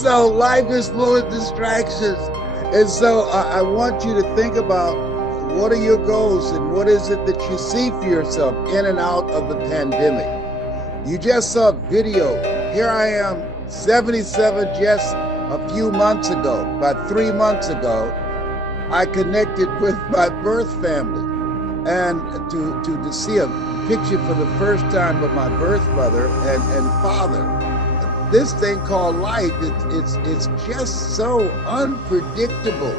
So life is full of distractions. And so I want you to think about what are your goals and what is it that you see for yourself in and out of the pandemic. You just saw a video. Here I am, 77, just a few months ago, about 3 months ago, I connected with my birth family and to see a picture for the first time of my birth mother and father. This thing called life, it's just so unpredictable.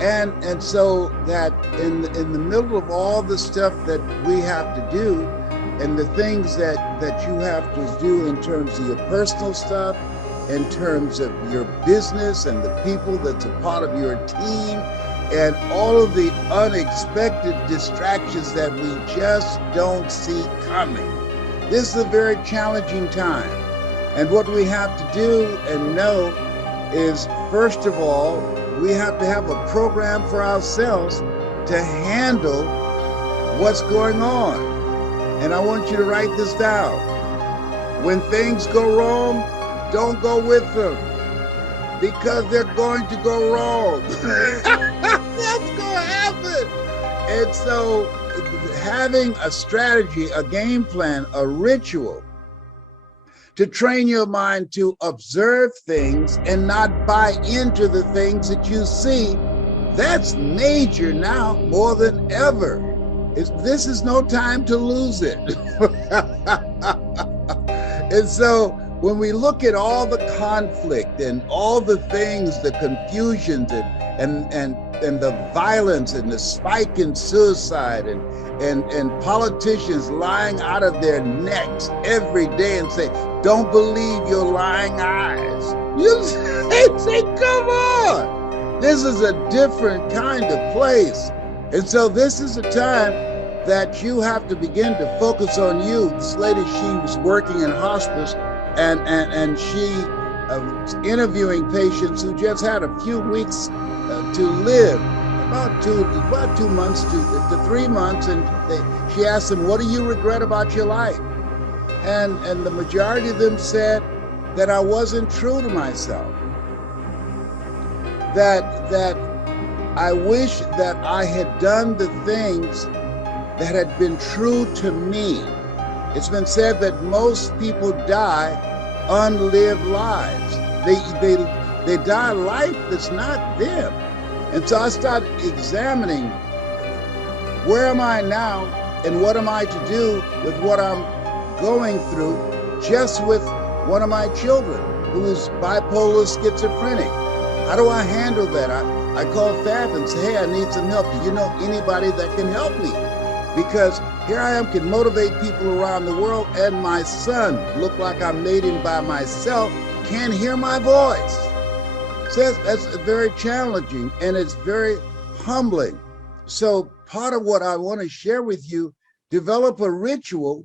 And so that in the middle of all the stuff that we have to do and the things that you have to do in terms of your personal stuff, in terms of your business and the people that's a part of your team, and all of the unexpected distractions that we just don't see coming. This is a very challenging time. And what we have to do and know is, first of all, we have to have a program for ourselves to handle what's going on. And I want you to write this down. When things go wrong, don't go with them, because they're going to go wrong. That's going to happen. And so having a strategy, a game plan, a ritual to train your mind to observe things and not buy into the things that you see, that's major now more than ever. This is no time to lose it. And so when we look at all the conflict and all the things, the confusions and the violence and the spike in suicide and politicians lying out of their necks every day and say, don't believe your lying eyes. You say, come on. This is a different kind of place. And so this is a time that you have to begin to focus on you. This lady, she was working in hospice and she was interviewing patients who just had a few weeks to live, about 2 months to 3 months, and she asked them, what do you regret about your life? And the majority of them said that I wasn't true to myself, that I wish that I had done the things that had been true to me. It's been said that most people die unlived lives. They die a life that's not them. And so I started examining, where am I now and what am I to do with what I'm going through, just with one of my children who is bipolar schizophrenic. How do I handle that? I call Fab and say, hey, I need some help. Do you know anybody that can help me? Because here I am, can motivate people around the world, and my son, look like I'm made him by myself, can't hear my voice. So that's very challenging, and it's very humbling. So part of what I want to share with you, develop a ritual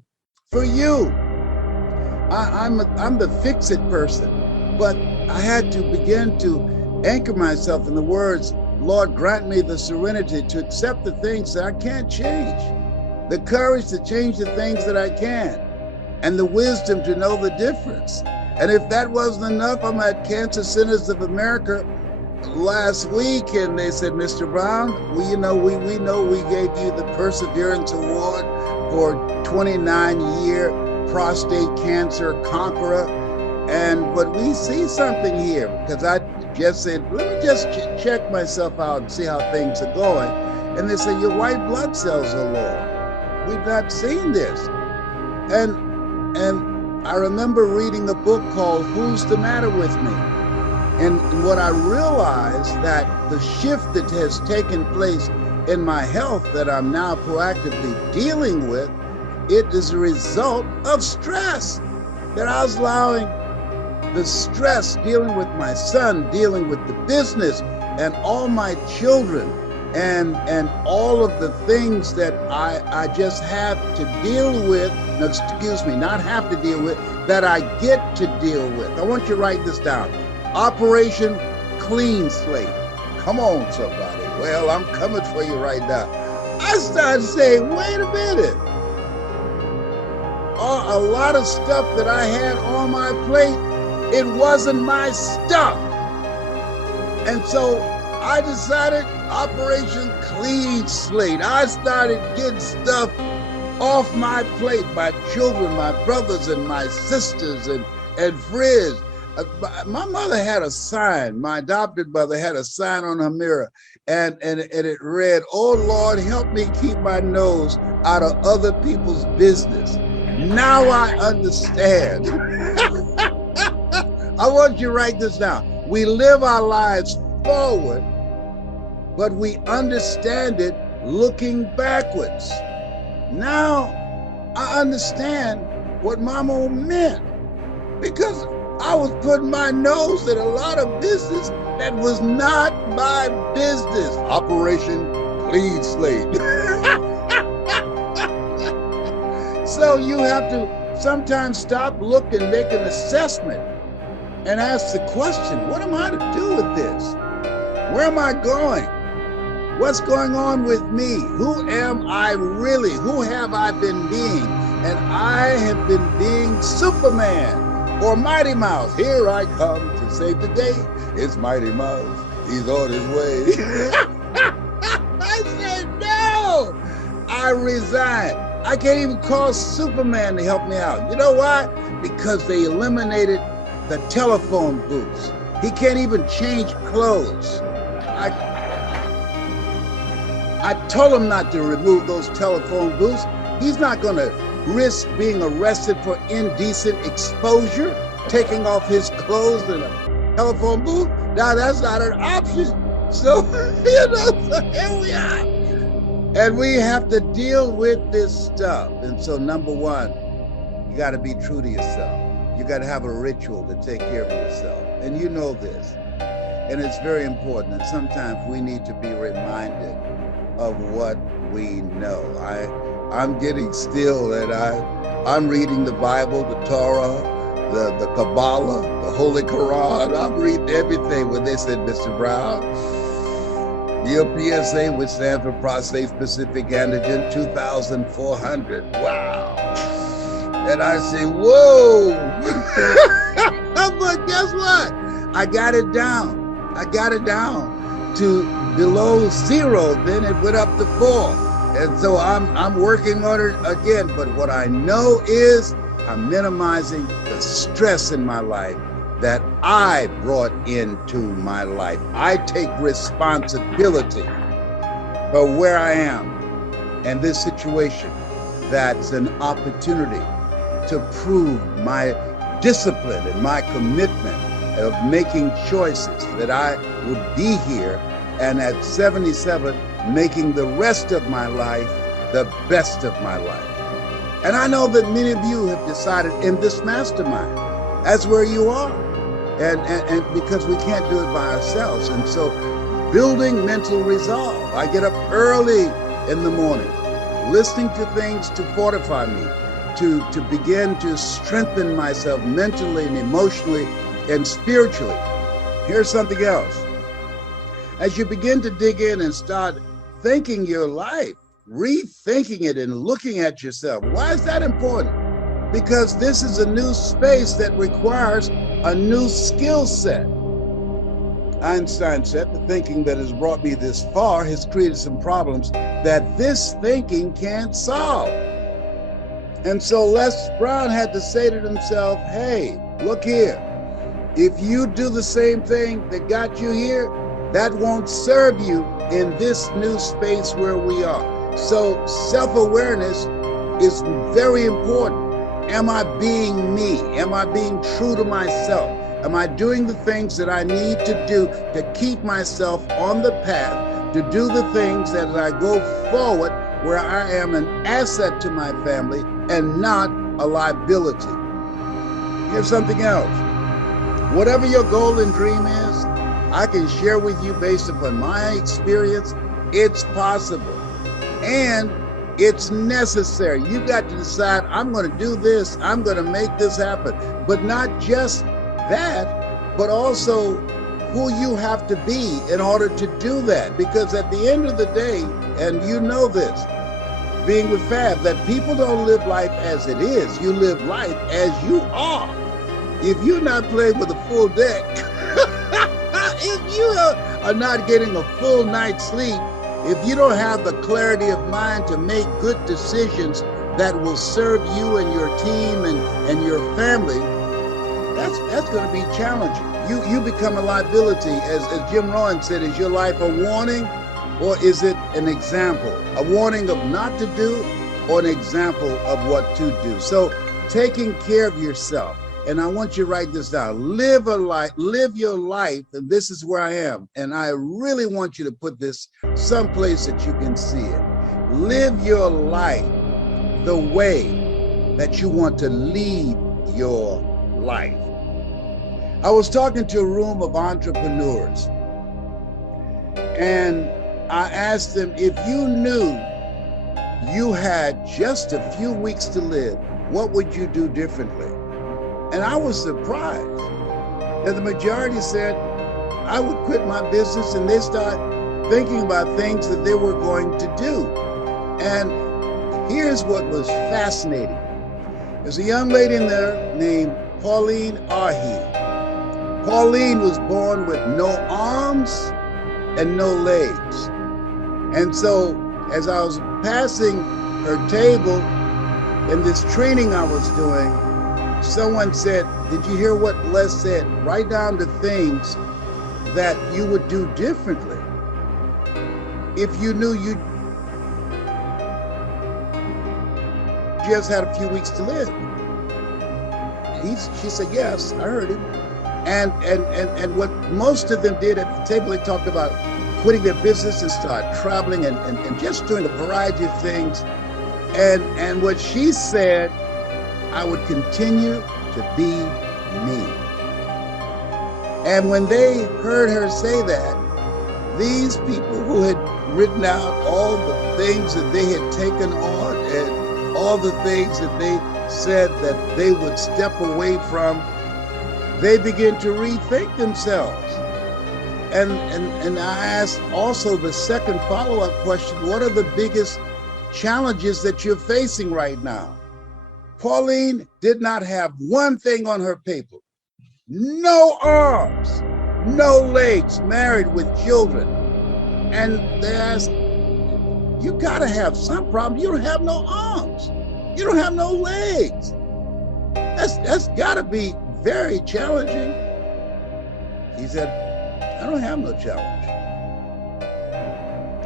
for you. I'm the fix-it person, but I had to begin to anchor myself in the words, Lord, grant me the serenity to accept the things that I can't change, the courage to change the things that I can, and the wisdom to know the difference. And if that wasn't enough, I'm at Cancer Centers of America last week, and they said, Mr. Brown, we know we gave you the Perseverance Award for 29-year prostate cancer conqueror. But we see something here, because I just said, let me just check myself out and see how things are going. And they said, your white blood cells are low. We've not seen this. And I remember reading a book called Who's the Matter with Me? And what I realized, that the shift that has taken place in my health that I'm now proactively dealing with, it is a result of stress. That I was allowing the stress, dealing with my son, dealing with the business and all my children, and all of the things that I just have to deal with, no, excuse me, not have to deal with, that I get to deal with. I want you to write this down. Operation Clean Slate. Come on, somebody. Well, I'm coming for you right now. I started saying, wait a minute. A lot of stuff that I had on my plate It wasn't my stuff. And so I decided Operation Clean Slate. I started getting stuff off my plate, my children, my brothers and my sisters and friends. My mother had a sign, my adopted mother had a sign on her mirror, and it read, "Oh Lord, help me keep my nose out of other people's business." Now I understand. I want you to write this down. We live our lives forward, but we understand it looking backwards. Now I understand what Mama meant, because I was putting my nose in a lot of business that was not my business. Operation Clean Slate. So you have to sometimes stop, look, and make an assessment and ask the question, what am I to do with this? Where am I going? What's going on with me? Who am I really? Who have I been being? And I have been being Superman or Mighty Mouse. Here I come to save the day. It's Mighty Mouse. He's on his way. I said, no, I resign. I can't even call Superman to help me out. You know why? Because they eliminated the telephone booths. He can't even change clothes. I told him not to remove those telephone booths. He's not gonna risk being arrested for indecent exposure, taking off his clothes in a telephone booth. Now that's not an option. So, so here we are. And we have to deal with this stuff. And so number one, you gotta be true to yourself. You gotta have a ritual to take care of yourself. And you know this. And it's very important. And sometimes we need to be reminded of what we know. I'm getting still, and I'm reading the Bible, the Torah, the Kabbalah, the Holy Quran. I'm reading everything when they said, Mr. Brown, your PSA, which stands for Prostate Specific Antigen 2400. Wow. And I say, whoa. But guess what? I got it down. I got it down to below 0, then it went up to 4. And so I'm working on it again. But what I know is I'm minimizing the stress in my life that I brought into my life. I take responsibility for where I am and this situation. That's an opportunity to prove my discipline and my commitment of making choices that I would be here, and at 77, making the rest of my life the best of my life. And I know that many of you have decided in this mastermind, that's where you are. And because we can't do it by ourselves. And so building mental resolve. I get up early in the morning, listening to things to fortify me, to begin to strengthen myself mentally and emotionally and spiritually. Here's something else. As you begin to dig in and start thinking your life, rethinking it and looking at yourself. Why is that important? Because this is a new space that requires a new skill set. Einstein said, the thinking that has brought me this far has created some problems that this thinking can't solve. And so Les Brown had to say to himself, hey, look here. If you do the same thing that got you here, that won't serve you in this new space where we are. So self-awareness is very important. Am I being me? Am I being true to myself? Am I doing the things that I need to do to keep myself on the path, to do the things that as I go forward where I am an asset to my family and not a liability? Here's something else. Whatever your goal and dream is, I can share with you based upon my experience, it's possible and it's necessary. You got to decide, I'm going to do this, I'm going to make this happen. But not just that, but also who you have to be in order to do that. Because at the end of the day, and you know this, being with Fab, that people don't live life as it is. You live life as you are. If you're not playing with a full deck, if you are not getting a full night's sleep, if you don't have the clarity of mind to make good decisions that will serve you and your team and your family, that's going to be challenging. You become a liability. As Jim Rohn said, is your life a warning or is it an example? A warning of not to do or an example of what to do? So taking care of yourself. And I want you to write this down. Live your life, and this is where I am. And I really want you to put this someplace that you can see it. Live your life the way that you want to lead your life. I was talking to a room of entrepreneurs, and I asked them, if you knew you had just a few weeks to live, what would you do differently? And I was surprised that the majority said, I would quit my business, and they start thinking about things that they were going to do. And here's what was fascinating. There's a young lady in there named Pauline Ahi. Pauline was born with no arms and no legs. And so as I was passing her table in this training I was doing, someone said, did you hear what Les said? Write down the things that you would do differently if you knew you just had a few weeks to live. She said, yes, I heard him. And what most of them did at the table, they talked about quitting their business and start traveling and just doing a variety of things. And what she said, I would continue to be me. And when they heard her say that, these people who had written out all the things that they had taken on and all the things that they said that they would step away from, they begin to rethink themselves. And I asked also the second follow-up question, what are the biggest challenges that you're facing right now? Pauline did not have one thing on her paper. No arms, no legs, married with children. And they asked, you gotta have some problem. You don't have no arms. You don't have no legs. That's gotta be very challenging. He said, I don't have no challenge.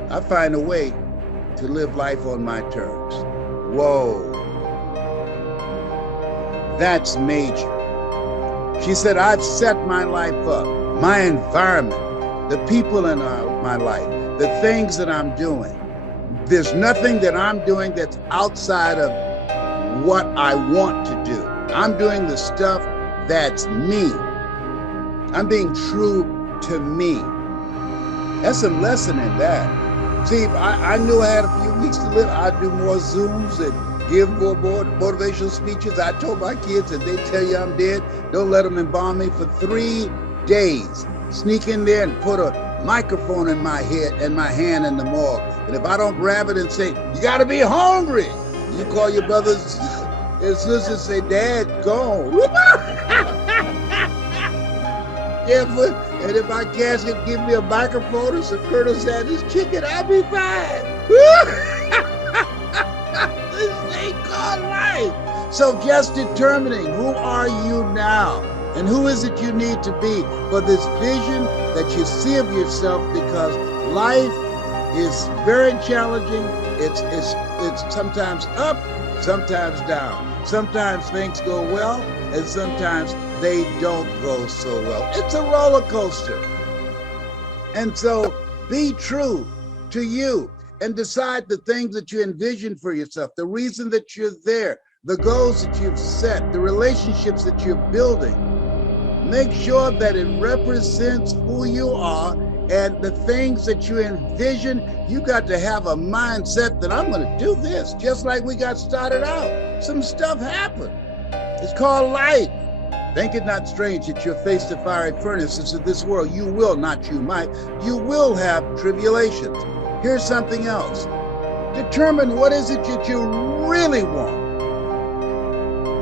I find a way to live life on my terms. Whoa. That's major. She said, I've set my life up, my environment, the people in my life, the things that I'm doing. There's nothing that I'm doing that's outside of what I want to do. I'm doing the stuff that's me. I'm being true to me. That's some lesson in that. See, if I knew I had a few weeks to live, I'd do more Zooms and give more motivational speeches. I told my kids, if they tell you I'm dead, don't let them embalm me for 3 days. Sneak in there and put a microphone in my head and my hand in the morgue. And if I don't grab it and say, you gotta be hungry, you call your brothers and sisters and say, Dad, gone. Yeah, and if my casket give me a microphone and some Colonel Sanders chicken, I'll be fine. This thing called life. So just determining who are you now and who is it you need to be for this vision that you see of yourself, because life is very challenging. It's sometimes up, sometimes down. Sometimes things go well, and sometimes they don't go so well. It's a roller coaster. And so be true to you and decide the things that you envision for yourself, the reason that you're there, the goals that you've set, the relationships that you're building. Make sure that it represents who you are and the things that you envision. You got to have a mindset that I'm going to do this, just like we got started out. Some stuff happened. It's called life. Think it not strange that you'll face the fiery furnaces of this world. You will, not you might. You will have tribulations. Here's something else. Determine what is it that you really want.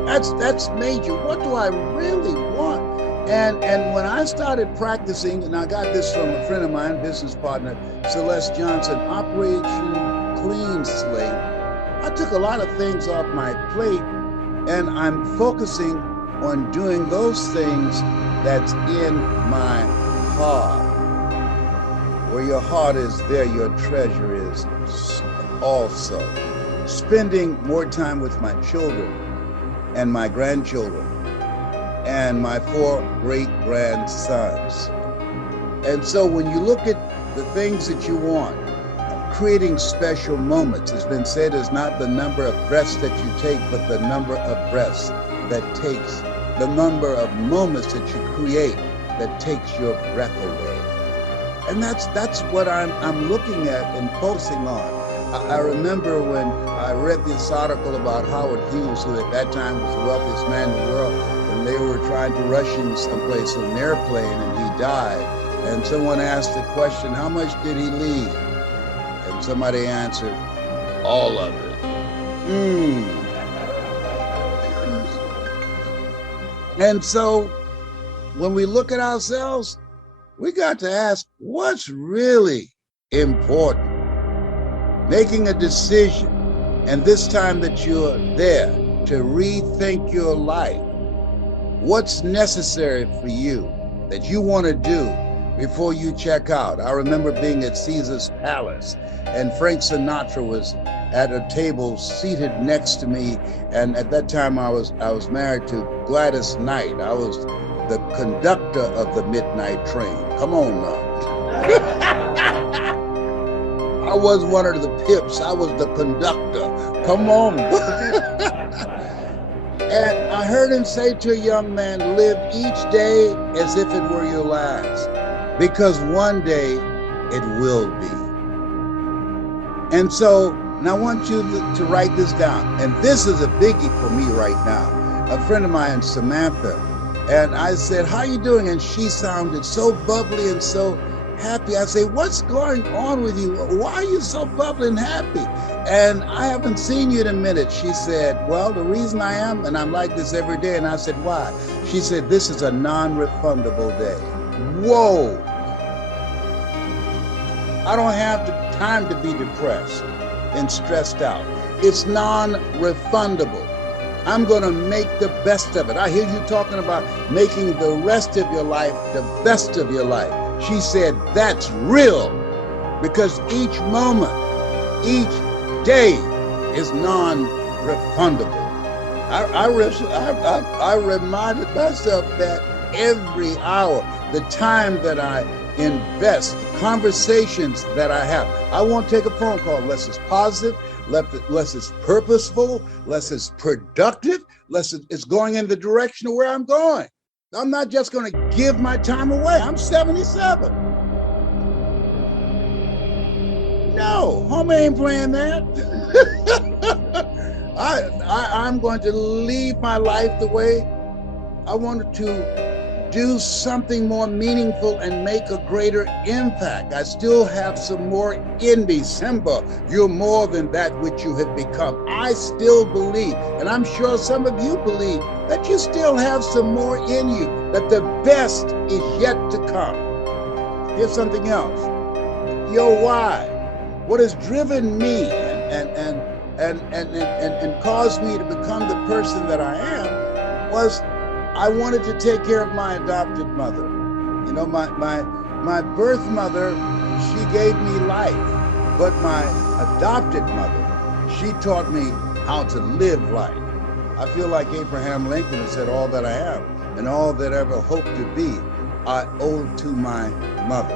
That's major. What do I really want? And when I started practicing, and I got this from a friend of mine, business partner, Celeste Johnson, Operation Clean Slate, I took a lot of things off my plate, and I'm focusing on doing those things that's in my heart. Where your heart is, there your treasure is also. Spending more time with my children and my grandchildren and my 4 great-grandsons. And so when you look at the things that you want, creating special moments, it's been said, is not the number of breaths that you take, but the number of breaths that takes, the number of moments that you create that takes your breath away. And that's what I'm looking at and focusing on. I remember when I read this article about Howard Hughes, who at that time was the wealthiest man in the world, and they were trying to rush him someplace on an airplane, and he died. And someone asked the question, how much did he leave? And somebody answered, all of it. And so when we look at ourselves, we got to ask, what's really important? Making a decision, and this time that you're there, to rethink your life. What's necessary for you that you want to do before you check out? I remember being at Caesar's Palace, and Frank Sinatra was at a table seated next to me, and at that time I was married to Gladys Knight. I was the conductor of the midnight train. Come on now. I was one of the pips. I was the conductor. Come on. And I heard him say to a young man, live each day as if it were your last, because one day it will be. And so, and I want you to write this down. And this is a biggie for me right now. A friend of mine, Samantha, and I said, how you doing? And she sounded so bubbly and so happy. I say, what's going on with you? Why are you so bubbly and happy? And I haven't seen you in a minute. She said, well, the reason I am, and I'm like this every day. And I said, why? She said, this is a non-refundable day. Whoa. I don't have the time to be depressed and stressed out. It's non-refundable. I'm going to make the best of it. I hear you talking about making the rest of your life the best of your life. She said, that's real, because each moment, each day is non-refundable. I reminded myself that every hour, the time that I invest, conversations that I have. I won't take a phone call unless it's positive, unless it's purposeful, unless it's productive, unless it's going in the direction of where I'm going. I'm not just going to give my time away. I'm 77. No, homie ain't playing that. I'm going to leave my life the way I wanted to do something more meaningful and make a greater impact. I still have some more in me. Simba, you're more than that which you have become. I still believe, and I'm sure some of you believe, that you still have some more in you, that the best is yet to come. Here's something else. Your why. What has driven me and caused me to become the person that I am was I wanted to take care of my adopted mother. You know, my birth mother, she gave me life, but my adopted mother, she taught me how to live life. I feel like Abraham Lincoln said, all that I have and all that I ever hope to be, I owe to my mother.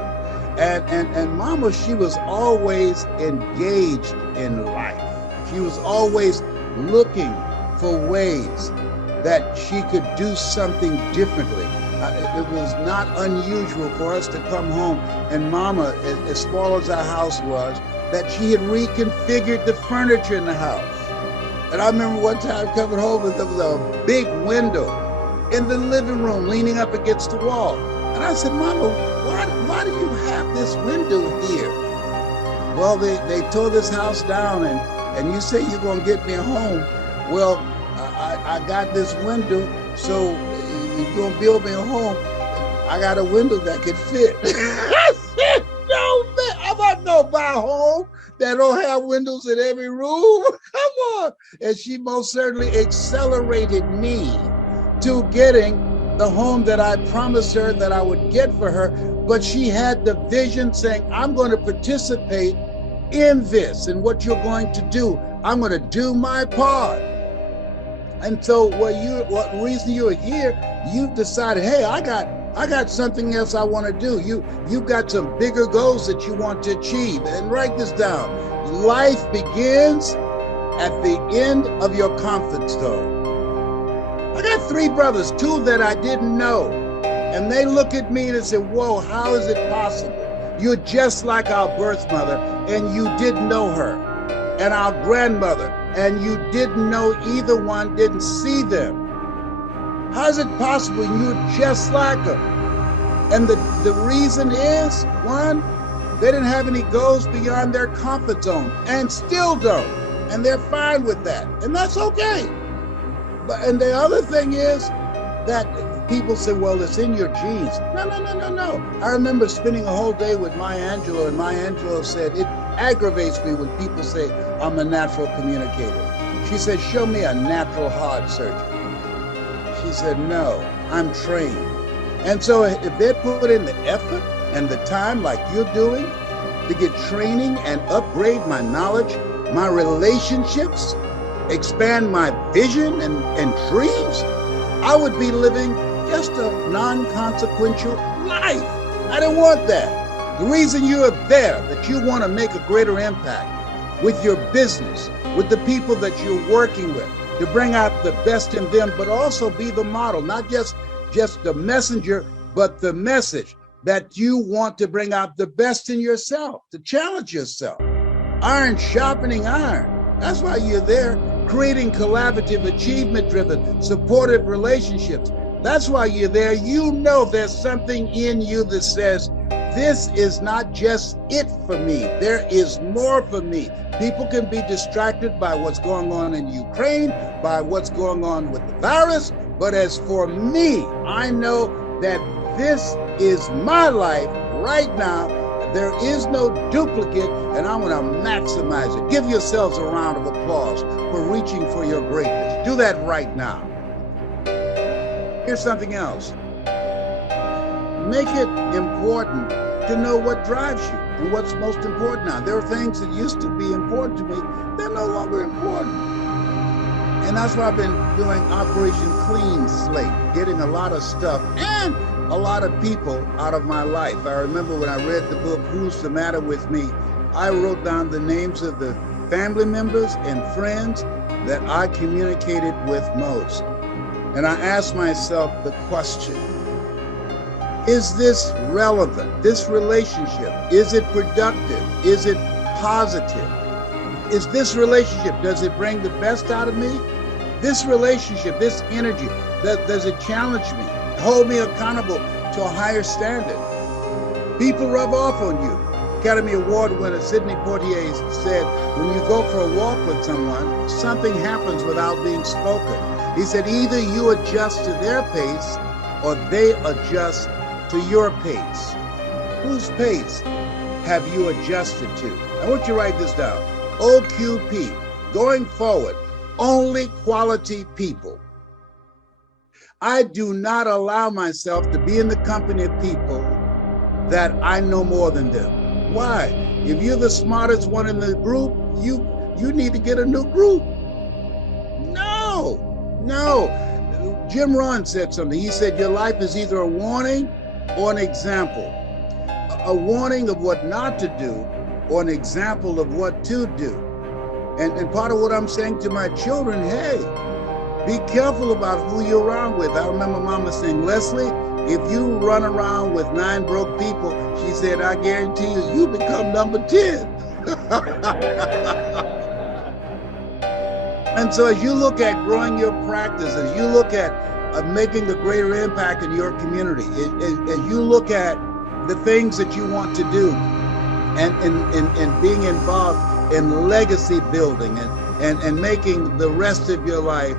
And Mama, she was always engaged in life. She was always looking for ways that she could do something differently. It was not unusual for us to come home and Mama, as small as our house was, that she had reconfigured the furniture in the house. And I remember one time coming home and there was a big window in the living room leaning up against the wall. And I said, Mama, why do you have this window here? Well, they tore this house down and you say you're gonna get me a home. Well, I got this window, so if you're gonna build me a home, I got a window that could fit. I said, no, man, I'm not gonna buy a home that don't have windows in every room. Come on. And she most certainly accelerated me to getting the home that I promised her that I would get for her. But she had the vision saying, I'm going to participate in this and what you're going to do. I'm going to do my part. And so what reason you're here, you've decided, hey, I got something else I want to do. You've got some bigger goals that you want to achieve. And write this down. Life begins at the end of your comfort zone. I got 3 brothers, 2 that I didn't know. And they look at me and say, whoa, how is it possible? You're just like our birth mother, and you didn't know her. And our grandmother, and you didn't know either one, didn't see them. How is it possible you're just like her? And the reason is, one, they didn't have any goals beyond their comfort zone, and still don't. And they're fine with that. And that's okay. And the other thing is that people say, well, it's in your genes. No. I remember spending a whole day with Maya Angelou, and Maya Angelou said, it aggravates me when people say I'm a natural communicator. She said, show me a natural heart surgeon. She said, no, I'm trained. And so if they put in the effort and the time like you're doing to get training and upgrade my knowledge, my relationships, expand my vision and dreams, I would be living just a non-consequential life. I don't want that. The reason you're there, that you want to make a greater impact with your business, with the people that you're working with, to bring out the best in them, but also be the model, not just the messenger, but the message that you want to bring out the best in yourself, to challenge yourself. Iron sharpening iron. That's why you're there, creating collaborative, achievement-driven, supportive relationships. That's why you're there. You know there's something in you that says, this is not just it for me. There is more for me. People can be distracted by what's going on in Ukraine, by what's going on with the virus. But as for me, I know that this is my life right now. There is no duplicate, and I want to maximize it. Give yourselves a round of applause for reaching for your greatness. Do that right now. Here's something else. Make it important to know what drives you and what's most important now. There are things that used to be important to me, they're no longer important. And that's why I've been doing Operation Clean Slate, getting a lot of stuff and a lot of people out of my life. I remember when I read the book, Who's the Matter with Me, I wrote down the names of the family members and friends that I communicated with most. And I asked myself the question, is this relevant? This relationship, is it productive? Is it positive? Is this relationship, does it bring the best out of me? This relationship, this energy, does it challenge me? Hold me accountable to a higher standard? People rub off on you. Academy Award winner Sidney Poitier said, when you go for a walk with someone, something happens without being spoken. He said, either you adjust to their pace or they adjust to your pace. Whose pace have you adjusted to? I want you to write this down. OQP, going forward, only quality people. I do not allow myself to be in the company of people that I know more than them. Why? If you're the smartest one in the group, you need to get a new group. No. Jim Rohn said something. He said, your life is either a warning or an example. A warning of what not to do or an example of what to do. And part of what I'm saying to my children, hey, be careful about who you're around with. I remember Mama saying, Leslie, if you run around with 9 broke people, she said, I guarantee you become number 10. And so as you look at growing your practice, as you look at making a greater impact in your community, as you look at the things that you want to do and being involved in legacy building and making the rest of your life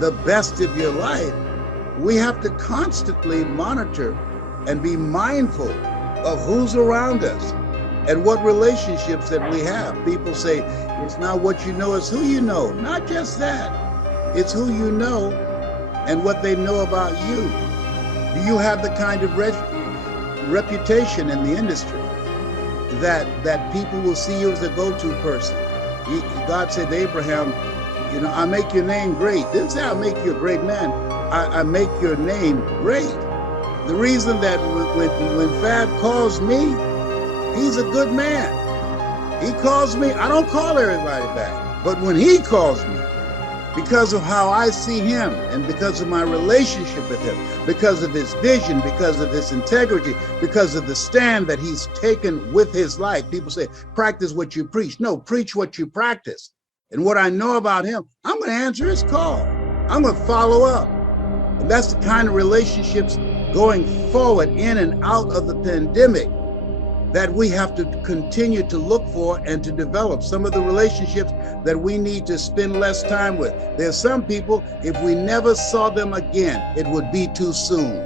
the best of your life, we have to constantly monitor and be mindful of who's around us and what relationships that we have. People say, it's not what you know, it's who you know. Not just that, it's who you know and what they know about you. Do you have the kind of reputation in the industry that people will see you as a go-to person? God said to Abraham, you know, I make your name great. Didn't say I make you a great man. I make your name great. The reason that when Fab calls me, he's a good man. He calls me, I don't call everybody back, but when he calls me, because of how I see him and because of my relationship with him, because of his vision, because of his integrity, because of the stand that he's taken with his life. People say, practice what you preach. No, preach what you practice. And what I know about him, I'm going to answer his call. I'm going to follow up. And that's the kind of relationships going forward in and out of the pandemic that we have to continue to look for and to develop. Some of the relationships that we need to spend less time with. There's some people, if we never saw them again, it would be too soon.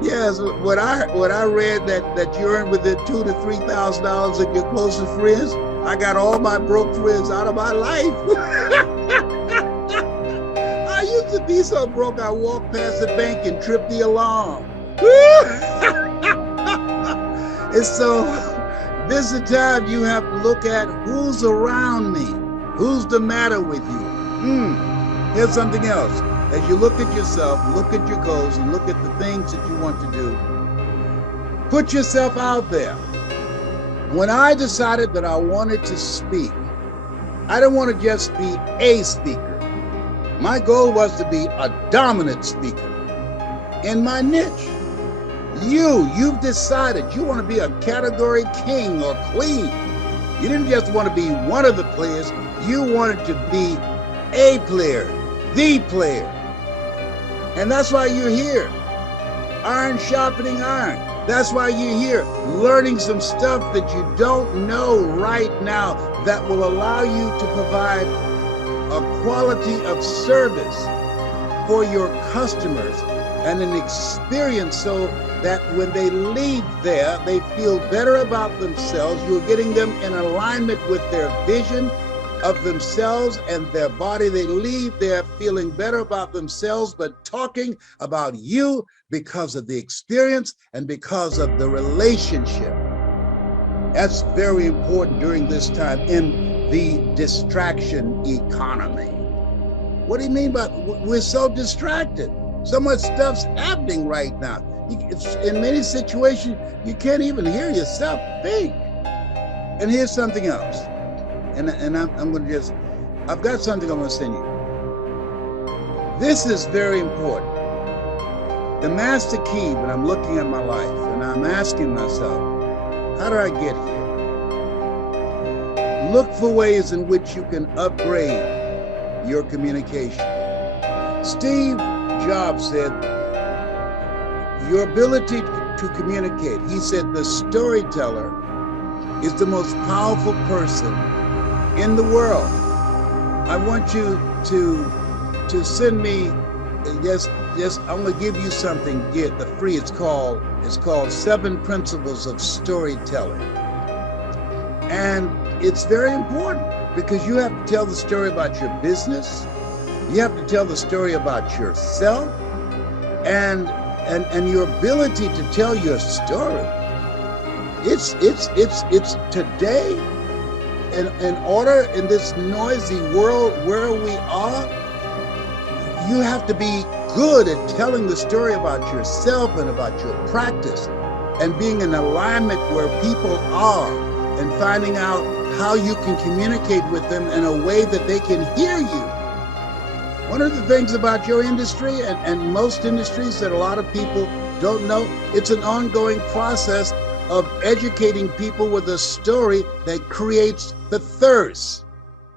Yes, what I read that you earn within $2,000 to $3,000 of your closest friends, I got all my broke friends out of my life. I used to be so broke, I walked past the bank and tripped the alarm. And so this is the time you have to look at who's around me, who's the matter with you. Here's something else. As you look at yourself, look at your goals, and look at the things that you want to do, put yourself out there. When I decided that I wanted to speak, I didn't want to just be a speaker. My goal was to be a dominant speaker in my niche. You've decided you want to be a category king or queen. You didn't just want to be one of the players, you wanted to be a player, the player. And that's why you're here. Iron sharpening iron. That's why you're here, learning some stuff that you don't know right now that will allow you to provide a quality of service for your customers and an experience so that when they leave there, they feel better about themselves. You're getting them in alignment with their vision of themselves and their body. They leave there feeling better about themselves, but talking about you because of the experience and because of the relationship. That's very important during this time in the distraction economy. What do you mean by we're so distracted? So much stuff's happening right now. In many situations, you can't even hear yourself think. And here's something else. And I'm going to I've got something I'm going to send you. This is very important. The master key, when I'm looking at my life and I'm asking myself, how did I get here? Look for ways in which you can upgrade your communication. Steve Jobs said, your ability to communicate, he said, the storyteller is the most powerful person in the world. I want you to send me I'm gonna give you something, get the free. It's called 7 Principles of Storytelling. And it's very important because you have to tell the story about your business. You have to tell the story about yourself and your ability to tell your story. It's today. In order in this noisy world where we are, you have to be good at telling the story about yourself and about your practice and being in alignment where people are and finding out how you can communicate with them in a way that they can hear you. One of the things about your industry and most industries that a lot of people don't know, it's an ongoing process of educating people with a story that creates the thirst.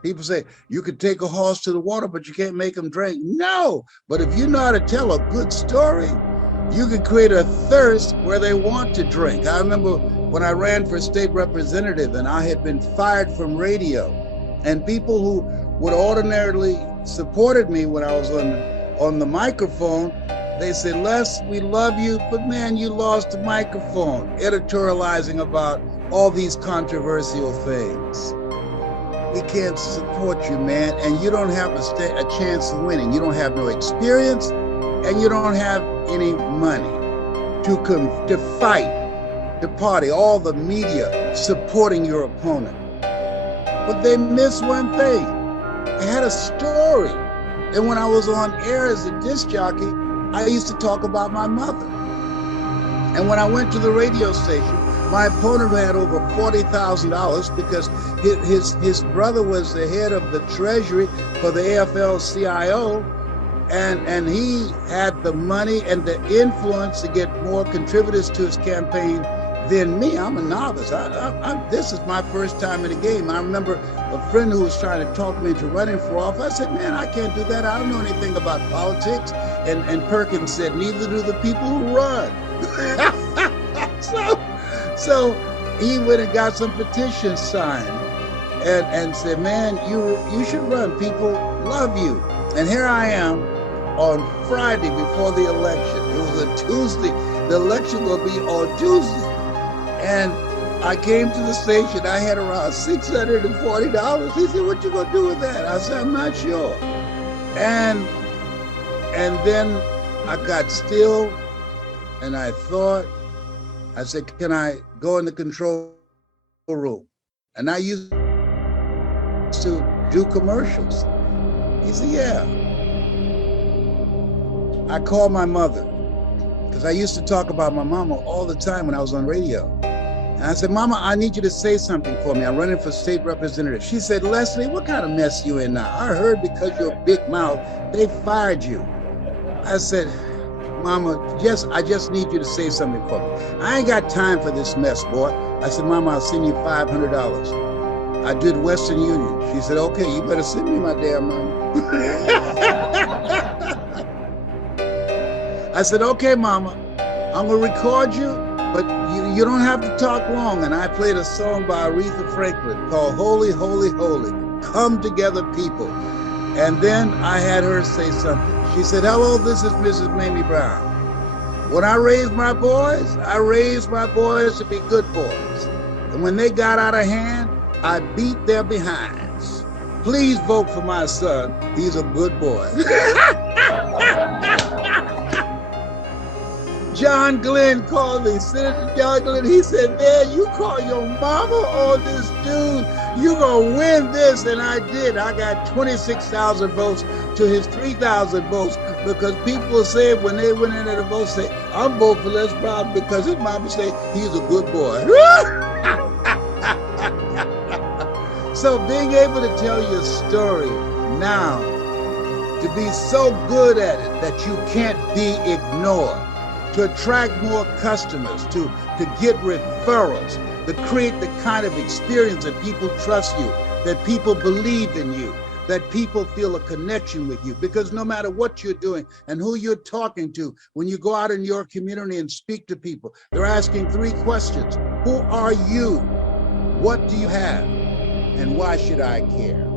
People say, you could take a horse to the water, but you can't make them drink. No, but if you know how to tell a good story, you can create a thirst where they want to drink. I remember when I ran for state representative and I had been fired from radio. And people who would ordinarily supported me when I was on the microphone, they said, Les, we love you, but man, you lost the microphone, editorializing about all these controversial things. We can't support you, man, and you don't have a chance of winning. You don't have no experience, and you don't have any money to fight the party, all the media supporting your opponent. But they missed one thing. I had a story. And when I was on air as a disc jockey, I used to talk about my mother. And when I went to the radio station, my opponent had over $40,000 because his brother was the head of the treasury for the AFL-CIO, and he had the money and the influence to get more contributors to his campaign than me. I'm a novice. This is my first time in the game. I remember a friend who was trying to talk me into running for office. I said, man, I can't do that. I don't know anything about politics. And Perkins said, neither do the people who run. So he went and got some petitions signed and said, man, you should run. People love you. And here I am on Friday before the election. It was a Tuesday. The election will be on Tuesday. And I came to the station, I had around $640. He said, what you gonna do with that? I said, I'm not sure. And then I got still and I thought, I said, can I go in the control room? And I used to do commercials. He said, yeah. I called my mother because I used to talk about my mama all the time when I was on radio. And I said, Mama, I need you to say something for me. I'm running for state representative. She said, Leslie, what kind of mess you in now? I heard because you're a big mouth, they fired you. I said, Mama, I just need you to say something for me. I ain't got time for this mess, boy. I said, Mama, I'll send you $500. I did Western Union. She said, okay, you better send me my damn money. I said, okay, Mama, I'm gonna record you, but you don't have to talk long. And I played a song by Aretha Franklin called Holy, Holy, Holy, Come Together People. And then I had her say something. She said, hello, this is Mrs. Mamie Brown. When I raised my boys to be good boys. And when they got out of hand, I beat their behinds. Please vote for my son. He's a good boy. John Glenn called me, Senator John Glenn. He said, man, you call your mama on this dude, you gonna win this. And I did. I got 26,000 votes to his 3,000 votes because people said when they went into the vote, say, I'm voting for Les Brown because his mama said he's a good boy. So being able to tell your story now, to be so good at it that you can't be ignored, to attract more customers, to get referrals, to create the kind of experience that people trust you, that people believe in you, that people feel a connection with you. Because no matter what you're doing and who you're talking to, when you go out in your community and speak to people, they're asking 3 questions. Who are you? What do you have? And why should I care?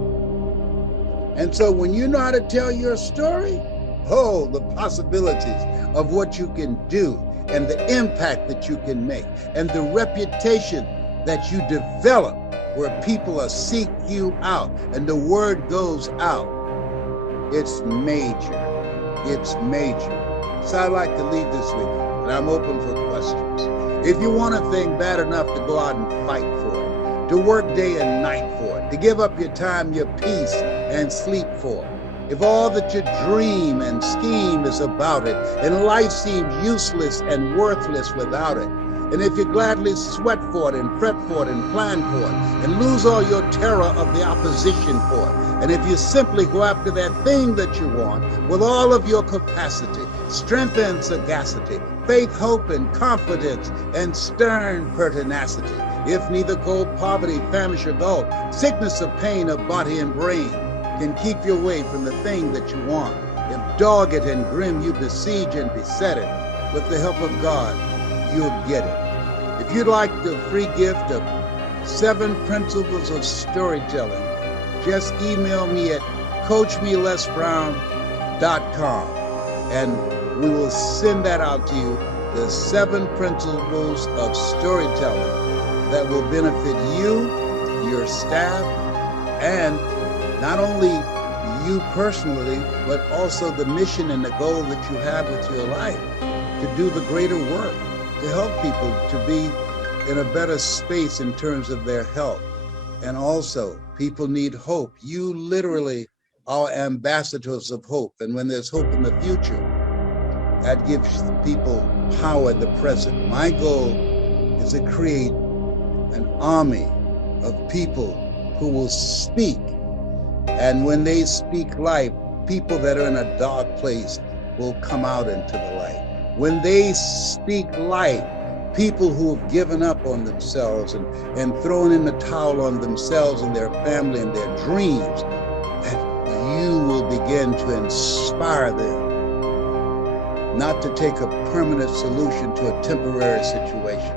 And so when you know how to tell your story, oh, the possibilities of what you can do and the impact that you can make and the reputation that you develop where people are seek you out and the word goes out. It's major. It's major. So I'd like to leave this with you, and I'm open for questions. If you want a thing bad enough to go out and fight for it, to work day and night for it, to give up your time, your peace, and sleep for it, if all that you dream and scheme is about it, and life seems useless and worthless without it, and if you gladly sweat for it and fret for it and plan for it, and lose all your terror of the opposition for it, and if you simply go after that thing that you want with all of your capacity, strength and sagacity, faith, hope, and confidence, and stern pertinacity, if neither cold poverty, famish, or gulf, sickness or pain of body and brain can keep you away from the thing that you want, if dogged and grim you besiege and beset it, with the help of God, you'll get it. If you'd like the free gift of 7 principles of storytelling, just email me at coachmelesbrown.com and we will send that out to you. The 7 principles of storytelling that will benefit you, your staff, and not only you personally, but also the mission and the goal that you have with your life to do the greater work, to help people to be in a better space in terms of their health. And also, people need hope. You literally are ambassadors of hope. And when there's hope in the future, that gives people power in the present. My goal is to create an army of people who will speak. And when they speak life, people that are in a dark place will come out into the light. When they speak life, people who have given up on themselves and thrown in the towel on themselves and their family and their dreams, that you will begin to inspire them not to take a permanent solution to a temporary situation,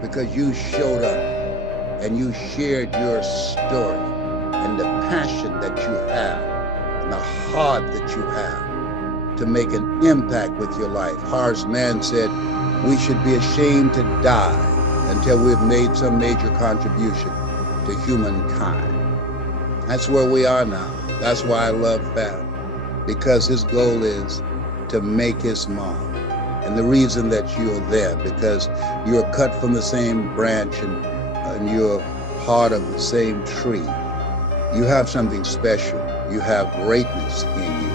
because you showed up and you shared your story and the passion that you have and the heart that you have to make an impact with your life. Horace Mann said, we should be ashamed to die until we've made some major contribution to humankind. That's where we are now. That's why I love Fab, because his goal is to make his mark. And the reason that you're there, because you're cut from the same branch and you're part of the same tree. You have something special. You have greatness in you.